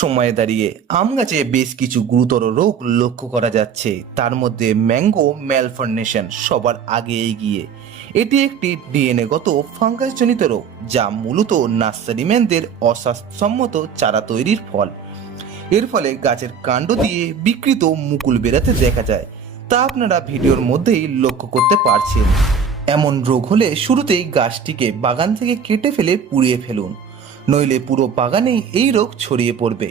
সময়ে দাঁড়িয়ে আম গাছে বেশ কিছু গুরুতর রোগ লক্ষ্য করা যাচ্ছে। তার মধ্যে ম্যাঙ্গো ম্যালফর্নেশন সবার আগে এগিয়ে। এটি একটি ডিএনএগত ফাঙ্গাসজনিত রোগ, যা মূলত নার্সারিম্যানদের অস্বাস্থ্যসম্মত চারা তৈরির ফল। এর ফলে গাছের কাণ্ড দিয়ে বিকৃত মুকুল বেরাতে দেখা যায়। তা আপনারা ভিডিওর মধ্যেই লক্ষ্য করতে পারছেন। এমন রোগ হলে শুরুতেই গাছটিকে বাগান থেকে কেটে ফেলে পুড়িয়ে ফেলুন। নইলে পুরো বাগানেই এই রোগ ছড়িয়ে পড়বে।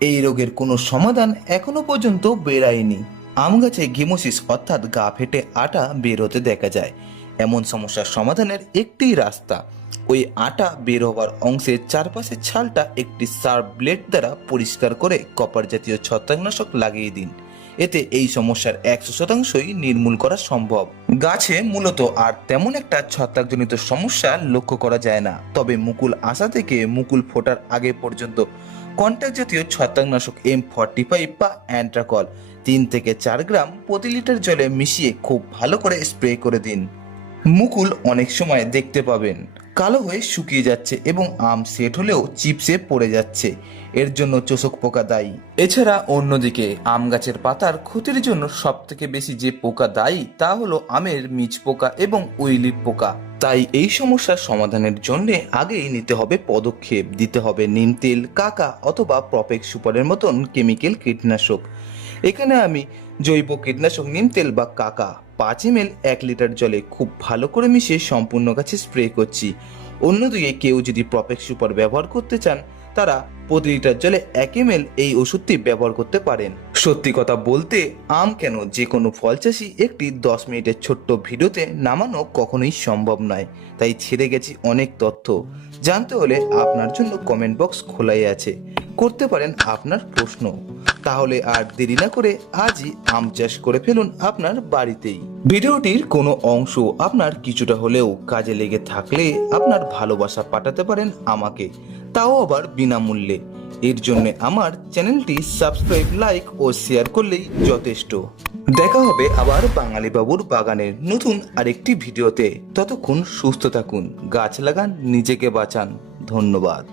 এই রোগের কোনো সমাধান এখনও পর্যন্ত বেরায়নি। আম গাছে ঘিমোসিস অর্থাৎ গা ফেটে আটা বের হতে দেখা যায়। এমন সমস্যার সমাধানের একটি রাস্তা। ওই আটা বের হওয়ার অংশের চারপাশের ছালটা একটি শার্প ব্লেড দ্বারা পরিষ্কার করে কপার জাতীয় ছত্রাকনাশক লাগিয়ে দিন। এতে এই সমস্যার একশো শতাংশই নির্মূল করা সম্ভব। গাছে মূলত আর তেমন একটা ছত্রাকজনিত সমস্যা লক্ষ্য করা যায় না। তবে মুকুল আসা থেকে মুকুল ফোটার আগে পর্যন্ত কন্ট্যাক্ট জাতীয় ছত্রাকনাশক এম ফর্টি ফাইভ বা অ্যান্ট্রাকল তিন থেকে চার গ্রাম প্রতি লিটার জলে মিশিয়ে খুব ভালো করে স্প্রে করে দিন। মুকুল অনেক সময় দেখতে পাবেন। কালো হয়ে শুকিয়ে যাচ্ছে এবং আম সেট হলেও চিপসে পড়ে যাচ্ছে। এর জন্য চোষক পোকা দায়ী। এছাড়া অন্যদিকে আম গাছের পাতার ক্ষতির জন্য সব থেকে বেশি যে পোকা দায়ী তা হলো আমের মিচ পোকা এবং উইলিপ পোকা। তাই এই সমস্যার সমাধানের জন্য আগেই নিতে হবে পদক্ষেপ। দিতে হবে নিম তেল, কাকা অথবা প্রপেক সুপারের মতন কেমিক্যাল কীটনাশক। এখানে আমি জৈব কীটনাশক নিম তেল বা কাকা পাঁচ এম এক লিটার জলে খুব ভালো করে মিশিয়ে সম্পূর্ণ গাছে স্প্রে করছি। অন্যদিকে কেউ যদি প্রপেক সুপার ব্যবহার করতে চান, তারা প্রতি লিটার জলে এক এম এই ওষুধটি ব্যবহার করতে পারেন। সত্যি কথা বলতে, আম কেন যে কোনো ফল চাষি একটি দশ মিনিটের ছোট্ট ভিডিওতে নামানো কখনোই সম্ভব নয়। তাই ছেড়ে গেছি অনেক তথ্য। জানতে হলে আপনার জন্য কমেন্ট বক্স খোলাই আছে। করতে পারেন আপনার প্রশ্ন। তাহলে আর দেরি না করে আজই আম চাষ করে ফেলুন আপনার বাড়িতেই। ভিডিওটির কোনো অংশ আপনার কিছুটা হলেও কাজে লেগে থাকলে আপনার ভালোবাসা পাঠাতে পারেন আমাকে। তাও আবার বিনামূল্যে। এর জন্য আমার চ্যানেলটি সাবস্ক্রাইব, লাইক ও শেয়ার করলেই যথেষ্ট। দেখা হবে আবার বাঙালি বাবুর বাগানের নতুন আরেকটি ভিডিওতে। ততক্ষণ সুস্থ থাকুন, গাছ লাগান, নিজেকে বাঁচান। ধন্যবাদ।